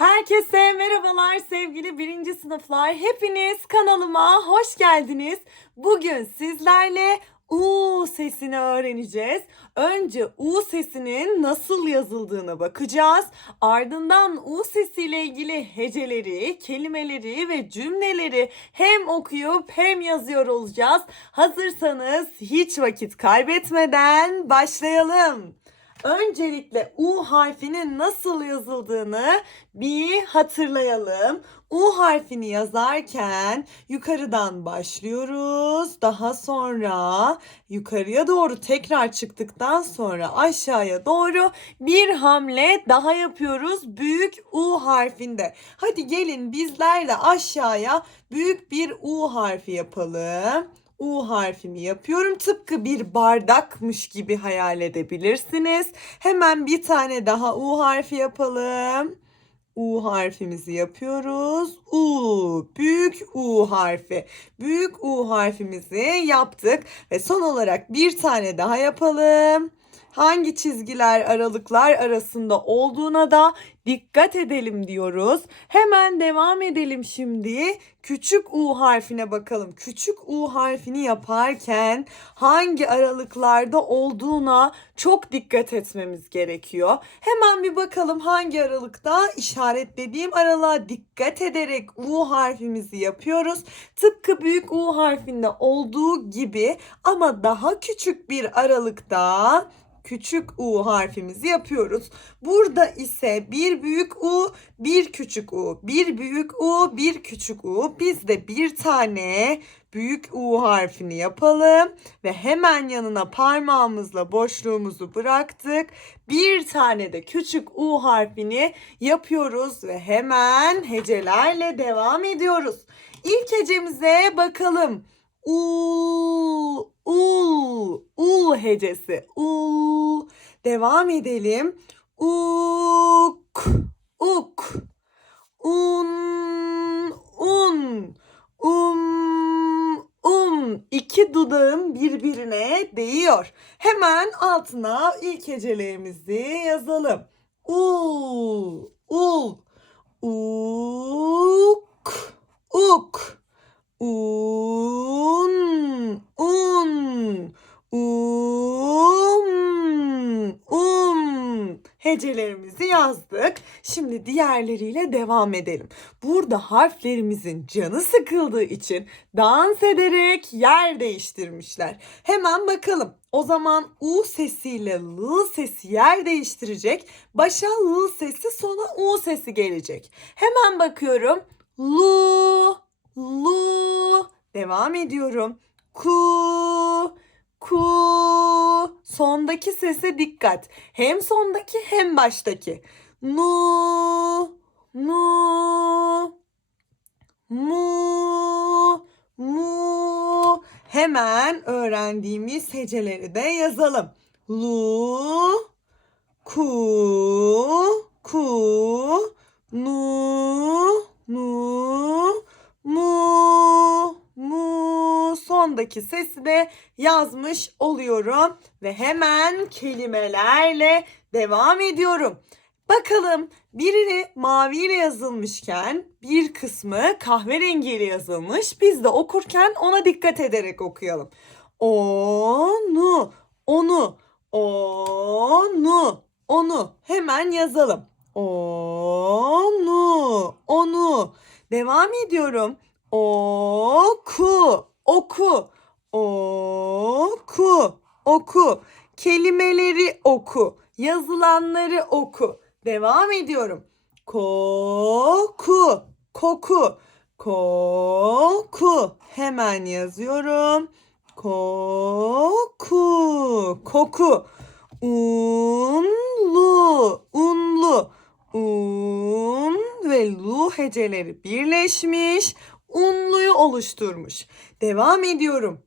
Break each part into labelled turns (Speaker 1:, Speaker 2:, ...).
Speaker 1: Herkese merhabalar sevgili birinci sınıflar. Hepiniz kanalıma hoş geldiniz. Bugün sizlerle U sesini öğreneceğiz. Önce U sesinin nasıl yazıldığına bakacağız. Ardından U sesiyle ilgili heceleri, kelimeleri ve cümleleri hem okuyup hem yazıyor olacağız. Hazırsanız hiç vakit kaybetmeden başlayalım. Öncelikle U harfinin nasıl yazıldığını bir hatırlayalım. U harfini yazarken yukarıdan başlıyoruz. Daha sonra yukarıya doğru tekrar çıktıktan sonra aşağıya doğru bir hamle daha yapıyoruz büyük U harfinde. Hadi gelin bizlerle aşağıya büyük bir U harfi yapalım. U harfimi yapıyorum. Tıpkı bir bardakmış gibi hayal edebilirsiniz. Hemen bir tane daha U harfi yapalım. U harfimizi yapıyoruz. U, büyük U harfi. Büyük U harfimizi yaptık ve son olarak bir tane daha yapalım. Hangi çizgiler, aralıklar arasında olduğuna da dikkat edelim diyoruz. Hemen devam edelim şimdi. Küçük U harfine bakalım. Küçük U harfini yaparken hangi aralıklarda olduğuna çok dikkat etmemiz gerekiyor. Hemen bir bakalım hangi aralıkta işaretlediğim aralığa dikkat ederek U harfimizi yapıyoruz. Tıpkı büyük U harfinde olduğu gibi ama daha küçük bir aralıkta küçük U harfimizi yapıyoruz. Burada ise bir büyük U, bir küçük U, bir büyük U, bir küçük U. Biz de bir tane büyük U harfini yapalım ve hemen yanına parmağımızla boşluğumuzu bıraktık. Bir tane de küçük U harfini yapıyoruz ve hemen hecelerle devam ediyoruz. İlk hecemize bakalım. U, u, u hecesi. U. Devam edelim. Uk, uk. Un, un. Um, um. İki dudağım birbirine değiyor. Hemen altına ilk hecelerimizi yazalım. Ul, ul. Uk, uk. Un, un, um, um. Hecelerimizi yazdık. Şimdi diğerleriyle devam edelim. Burada harflerimizin canı sıkıldığı için dans ederek yer değiştirmişler. Hemen bakalım. O zaman U sesiyle L sesi yer değiştirecek. Başa L sesi sona U sesi gelecek. Hemen bakıyorum. Lu, lu. Devam ediyorum. Ku, ku. Sondaki sese dikkat. Hem sondaki hem baştaki. Nu, nu, mu, mu. Hemen öğrendiğimiz heceleri de yazalım. Lu, ku, ku, nu, nu, mu, mu. Sondaki sesi de yazmış oluyorum ve hemen kelimelerle devam ediyorum. Bakalım biri maviyle yazılmışken bir kısmı kahverengiyle yazılmış. Biz de okurken ona dikkat ederek okuyalım. Onu, onu, onu, onu hemen yazalım. Onu, onu. Devam ediyorum. Oku, oku, oku, oku. Kelimeleri oku, yazılanları oku. Devam ediyorum. Koku, koku, koku. Hemen yazıyorum. Koku, koku. Unlu, unlu. Un ve lu heceleri birleşmiş, unluyu oluşturmuş. Devam ediyorum.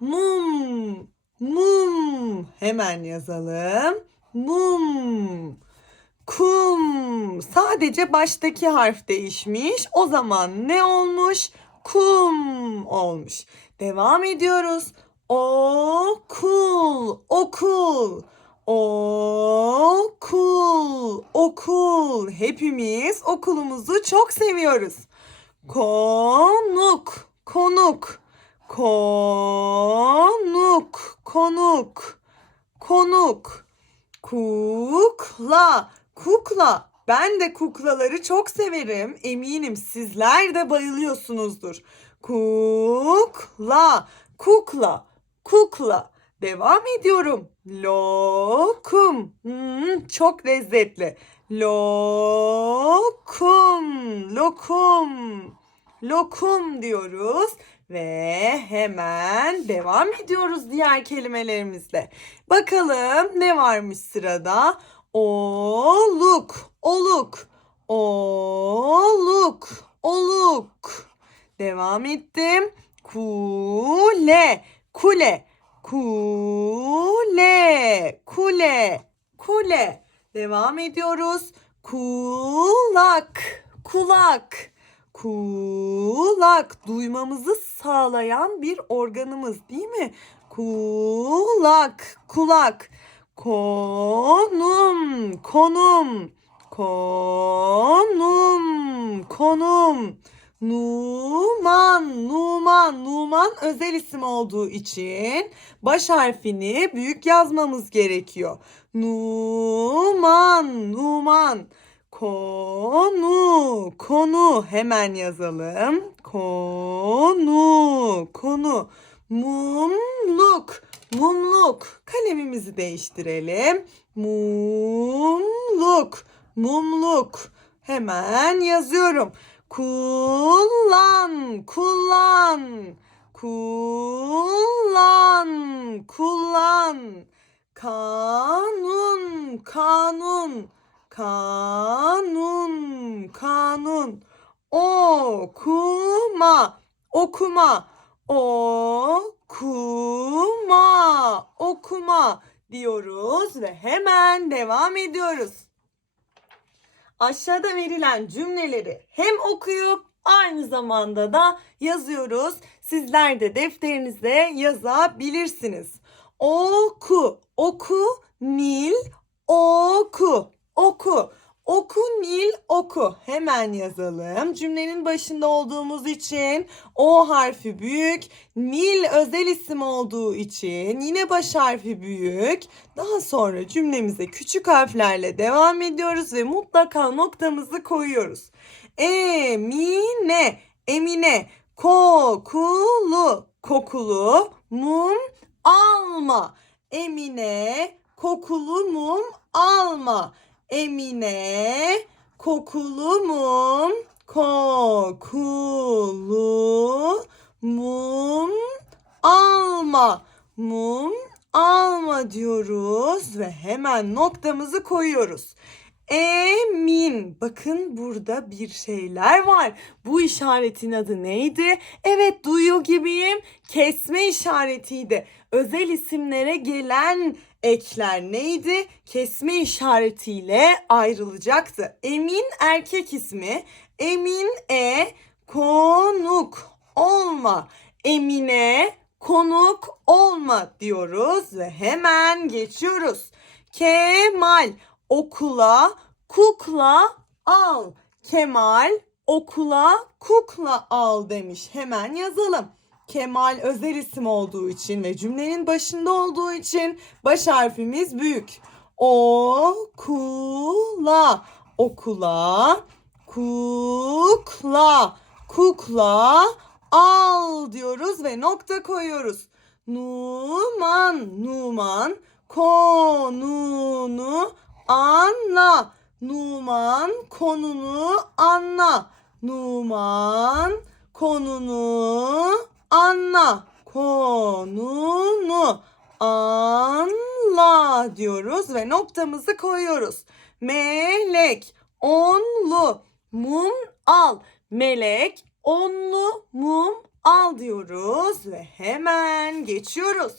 Speaker 1: Mum, mum. Hemen yazalım. Mum. Kum. Sadece baştaki harf değişmiş. O zaman ne olmuş? Kum olmuş. Devam ediyoruz. Okul, okul, Okul, okul. Hepimiz okulumuzu çok seviyoruz. Konuk, konuk. Konuk, konuk. Konuk. Kukla, kukla. Ben de kuklaları çok severim. Eminim sizler de bayılıyorsunuzdur. Kukla, kukla, kukla. Devam ediyorum. Lokum. Hmm, çok lezzetli. Lokum, lokum, lokum diyoruz ve hemen devam ediyoruz diğer kelimelerimizle. Bakalım ne varmış sırada? Oluk, oluk, oluk, oluk. Devam ettim. Kule, kule, kule, kule, kule. Devam ediyoruz. Kulak, kulak, kulak. Duymamızı sağlayan bir organımız değil mi? Kulak, kulak. Konum, konum, konum, konum. Numan, Numan, Numan özel isim olduğu için baş harfini büyük yazmamız gerekiyor. Numan, Numan. Konu, konu hemen yazalım. Konu, konu. Mumluk, mumluk. Kalemimizi değiştirelim. Mumluk, mumluk. Hemen yazıyorum. Kullan, kullan. Kullan, kullan. Kanun, kanun. Kanun, kanun. Okuma, okuma. Okuma, okuma diyoruz ve hemen devam ediyoruz. Aşağıda verilen cümleleri hem okuyup aynı zamanda da yazıyoruz. Sizler de defterinize yazabilirsiniz. Oku, oku, nil, oku, oku. Oku Nil oku. Hemen yazalım. Cümlenin başında olduğumuz için O harfi büyük. Nil özel isim olduğu için yine baş harfi büyük. Daha sonra cümlemize küçük harflerle devam ediyoruz ve mutlaka noktamızı koyuyoruz. Emine, Emine, kokulu, kokulu, mum alma. Emine, kokulu mum alma. Emine kokulu mum kokulu mum alma mum alma diyoruz ve hemen noktamızı koyuyoruz. Emin. Bakın burada bir şeyler var. Bu işaretin adı neydi? Evet duyuyor gibiyim. Kesme işaretiydi. Özel isimlere gelen ekler neydi? Kesme işaretiyle ayrılacaktı. Emin erkek ismi. Emin e konuk olma. Emine konuk olma diyoruz ve hemen geçiyoruz. Kemal okula kukla al. Kemal okula kukla al demiş. Hemen yazalım. Kemal özel isim olduğu için ve cümlenin başında olduğu için baş harfimiz büyük. Okula, okula, kukla, kukla, al diyoruz ve nokta koyuyoruz. Numan, Numan, konunu anla. Numan konunu anla. Numan konunu anla. Konunu anla diyoruz ve noktamızı koyuyoruz. Melek onlu mum al. Melek onlu mum al diyoruz ve hemen geçiyoruz.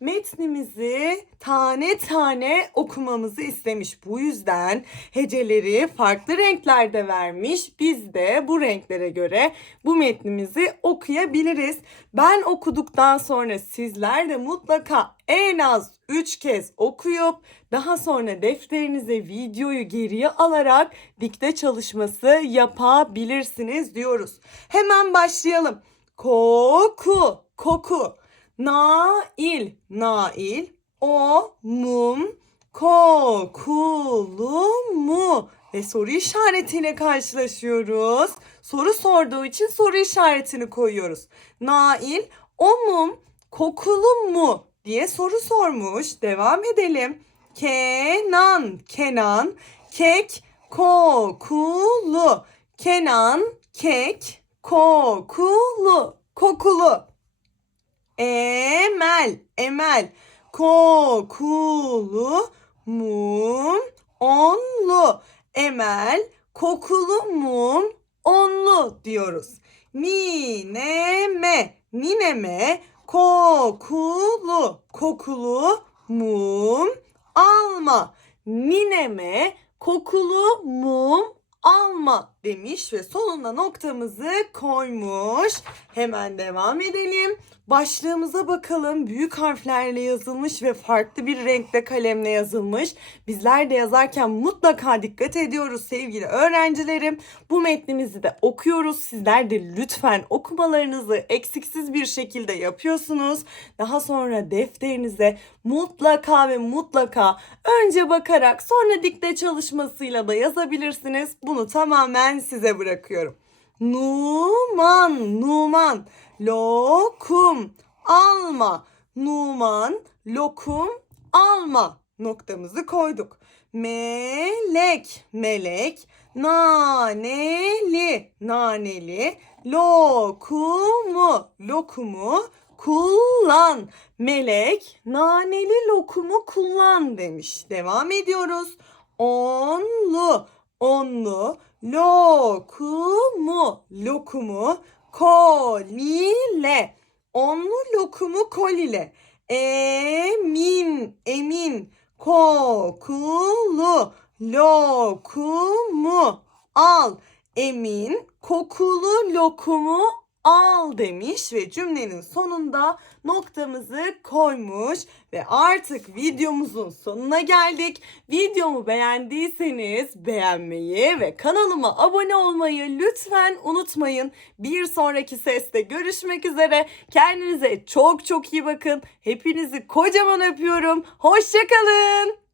Speaker 1: Metnimizi tane tane okumamızı istemiş. Bu yüzden heceleri farklı renklerde vermiş. Biz de bu renklere göre bu metnimizi okuyabiliriz. Ben okuduktan sonra sizler de mutlaka en az 3 kez okuyup daha sonra defterinize videoyu geriye alarak dikte çalışması yapabilirsiniz diyoruz. Hemen başlayalım. Koku, koku. Nail, nail. O, mum, kokulu mu? Ve soru işaretiyle karşılaşıyoruz. Soru sorduğu için soru işaretini koyuyoruz. Nail, o mum kokulu mu diye soru sormuş. Devam edelim. Kenan, Kenan, kek kokulu. Kenan, kek kokulu, kokulu. Emel, Emel, kokulu, mum, onlu. Emel, kokulu mum, onlu diyoruz. Nineme, nineme, kokulu, kokulu, mum, alma. Nineme, kokulu mum, alma demiş ve sonuna noktamızı koymuş. Hemen devam edelim. Başlığımıza bakalım. Büyük harflerle yazılmış ve farklı bir renkte kalemle yazılmış. Bizler de yazarken mutlaka dikkat ediyoruz sevgili öğrencilerim. Bu metnimizi de okuyoruz. Sizler de lütfen okumalarınızı eksiksiz bir şekilde yapıyorsunuz. Daha sonra defterinize mutlaka ve mutlaka önce bakarak sonra dikte çalışmasıyla da yazabilirsiniz. Bunu tamamen size bırakıyorum. Numan, Numan, lokum, alma. Numan, lokum, alma noktamızı koyduk. Melek, melek, naneli, naneli, lokumu, lokumu kullan. Melek, naneli lokumu kullan demiş. Devam ediyoruz. Onlu, onlu, lokumu, lokumu kolile. Onlu lokumu kolile. Emin, emin, kokulu, lokumu al. Emin, kokulu lokumu al demiş ve cümlenin sonunda noktamızı koymuş ve artık videomuzun sonuna geldik. Videomu beğendiyseniz beğenmeyi ve kanalıma abone olmayı lütfen unutmayın. Bir sonraki seste görüşmek üzere. Kendinize çok çok iyi bakın. Hepinizi kocaman öpüyorum. Hoşçakalın.